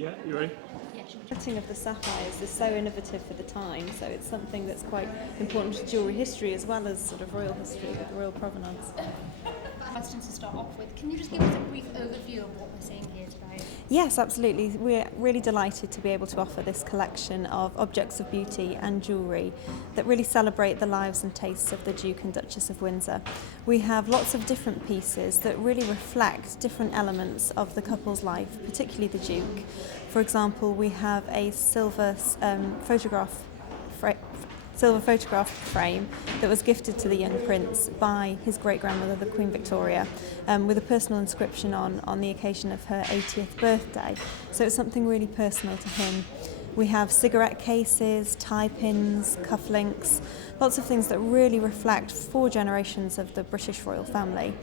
Yeah, you ready? The setting of the sapphires is so innovative for the time, so it's something that's quite important to jewellery history as well as sort of royal history with royal provenance. Questions to start off with. Can you just give us a brief overview of what we're seeing here today? Yes, absolutely. We're really delighted to be able to offer this collection of objects of beauty and jewellery that really celebrate the lives and tastes of the Duke and Duchess of Windsor. We have lots of different pieces that really reflect different elements of the couple's life, particularly the Duke. For example, we have a silver photograph frame that was gifted to the young prince by his great-grandmother, the Queen Victoria, with a personal inscription on the occasion of her 80th birthday. So it's something really personal to him. We have cigarette cases, tie pins, cufflinks, lots of things that really reflect 4 generations of the British royal family.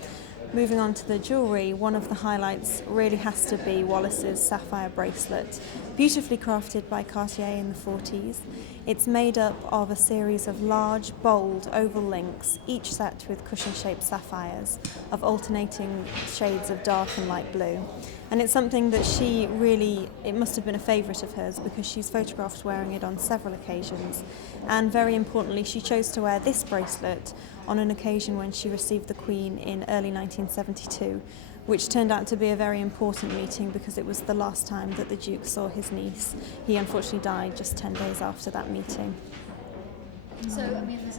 Moving on to the jewellery, one of the highlights really has to be Wallace's sapphire bracelet, beautifully crafted by Cartier in the 40s. It's made up of a series of large, bold, oval links, each set with cushion-shaped sapphires of alternating shades of dark and light blue. And it's something that it must have been a favourite of hers because she's photographed wearing it on several occasions. And very importantly, she chose to wear this bracelet on an occasion when she received the Queen in early 1972, which turned out to be a very important meeting because it was the last time that the Duke saw his niece. He unfortunately died just 10 days after that meeting. So, I mean, there's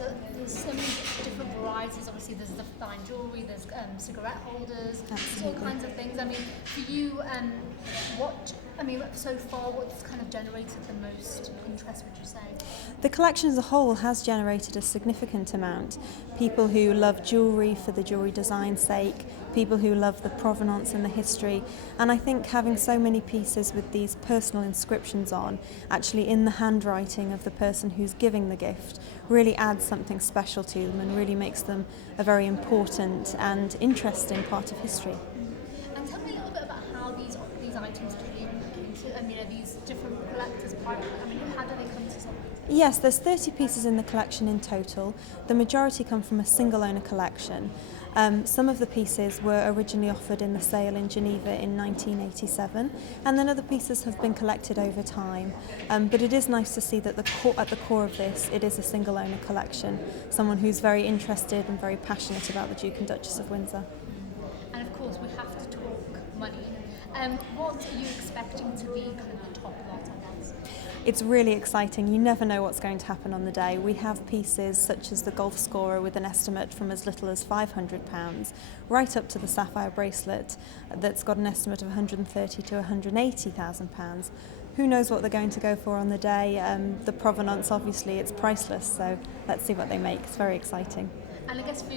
so many different varieties. Obviously, there's the fine jewellery, there's cigarette holders, there's all kinds of things. I mean, for you, so far, what's kind of generated the most interest, would you say? The collection as a whole has generated a significant amount. People who love jewellery for the jewellery design's sake, people who love the provenance and the history, and I think having so many pieces with these personal inscriptions on, actually in the handwriting of the person who's giving the gift, really adds something special to them and really makes them a very important and interesting part of history. And tell me a little bit about how these items came into, are these different collectors' private, how do they come to something? Yes, there's 30 pieces in the collection in total. The majority come from a single owner collection. Some of the pieces were originally offered in the sale in Geneva in 1987, and then other pieces have been collected over time. But it is nice to see that at the core of this, it is a single owner collection, someone who's very interested and very passionate about the Duke and Duchess of Windsor. And of course, we have to talk money. What are you expecting to be kind of the top of that, I guess? It's really exciting. You never know what's going to happen on the day. We have pieces such as the golf scorer with an estimate from as little as £500 right up to the sapphire bracelet that's got an estimate of £130,000 to £180,000. Who knows what they're going to go for on the day? The provenance, obviously, it's priceless, so let's see what they make. It's very exciting. And I guess for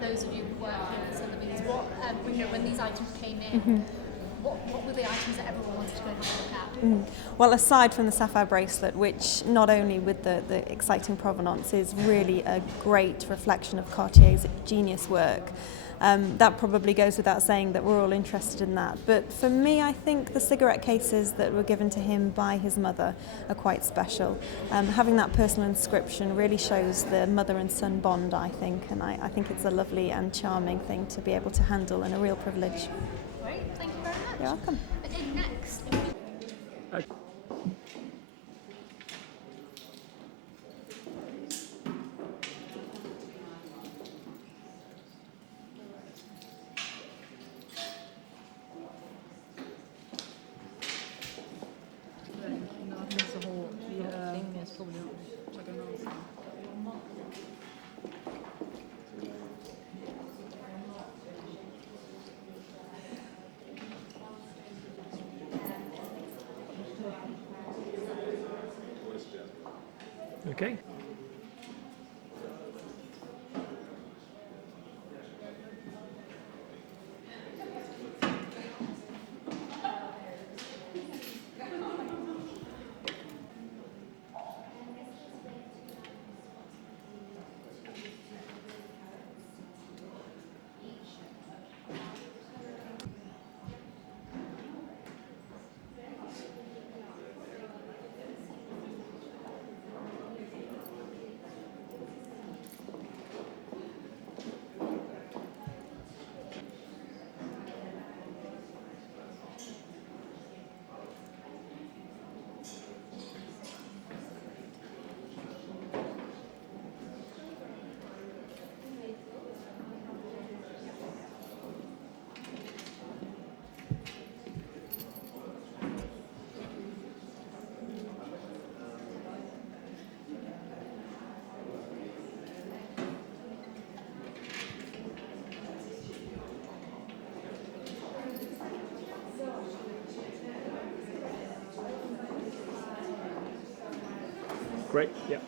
those of you who work in Sotheby's, when these items came in, what were the items that everyone wanted to go and have a look at? Well, aside from the sapphire bracelet, which not only with the exciting provenance is really a great reflection of Cartier's genius work, that probably goes without saying that we're all interested in that. But for me, I think the cigarette cases that were given to him by his mother are quite special. Having that personal inscription really shows the mother and son bond, I think, and I think it's a lovely and charming thing to be able to handle and a real privilege. Great, thank you very much. You're welcome. Okay, next. Okay. Great, yeah.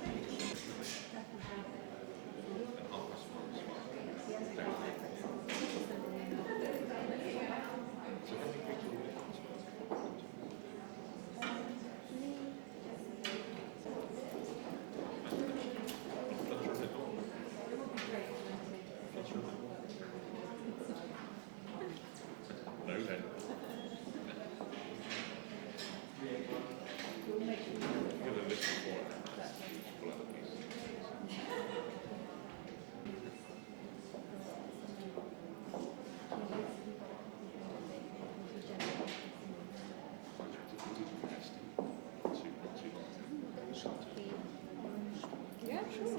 Yeah, sure.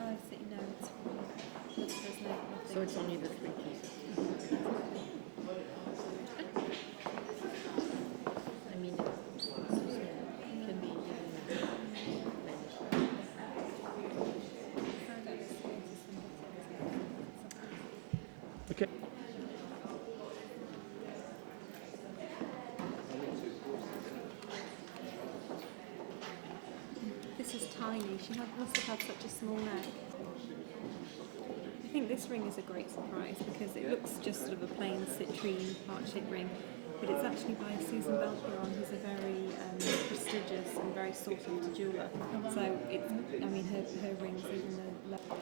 I see. No, there's no nothing. So it's only the 3 pieces. I mean, it's so small. It can be even Okay. This is tiny. Must have had such a small neck. I think this ring is a great surprise because it looks just sort of a plain citrine heart-shaped ring, but it's actually by Susan Belperon, who's a very prestigious and very sought-after jeweller. So it's, I mean, her rings, even the level.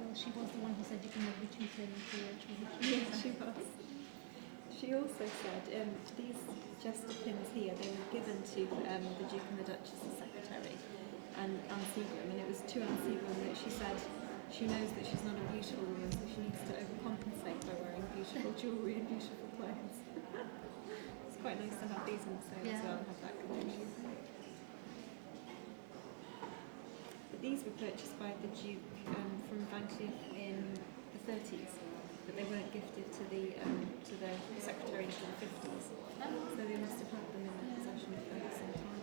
Well, she was the one who said you can never choose her into Yeah, she was. She also said these jester pins here, they were given to the Duke and the Duchess's secretary and Anne Seagram, and it was to Anne Seagram that she said she knows that she's not a beautiful woman, so she needs to overcompensate by wearing beautiful jewellery and beautiful clothes. It's quite nice to have these on sale as well and have that connection. But these were purchased by the Duke from Van Cleef in the 30s, but they weren't gifted to the secretary until the 50s. So they must have had them in their possession for some time.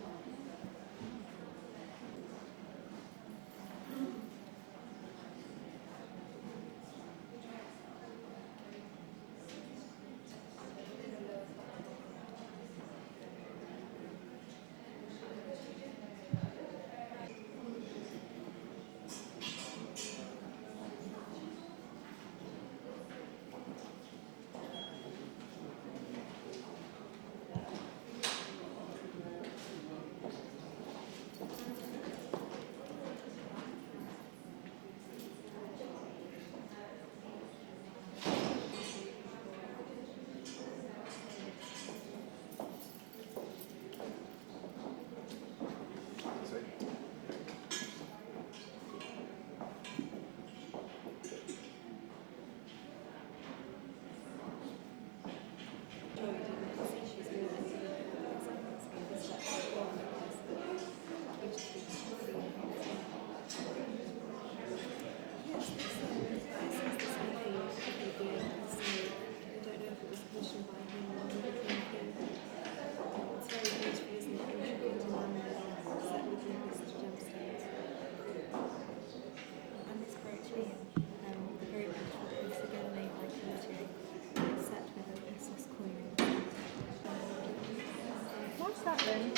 What's that then?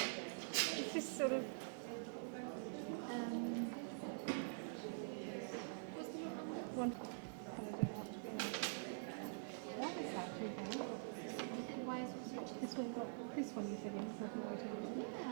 It's just sort of. One. What is that? Why is it This one got. This one you said it was not.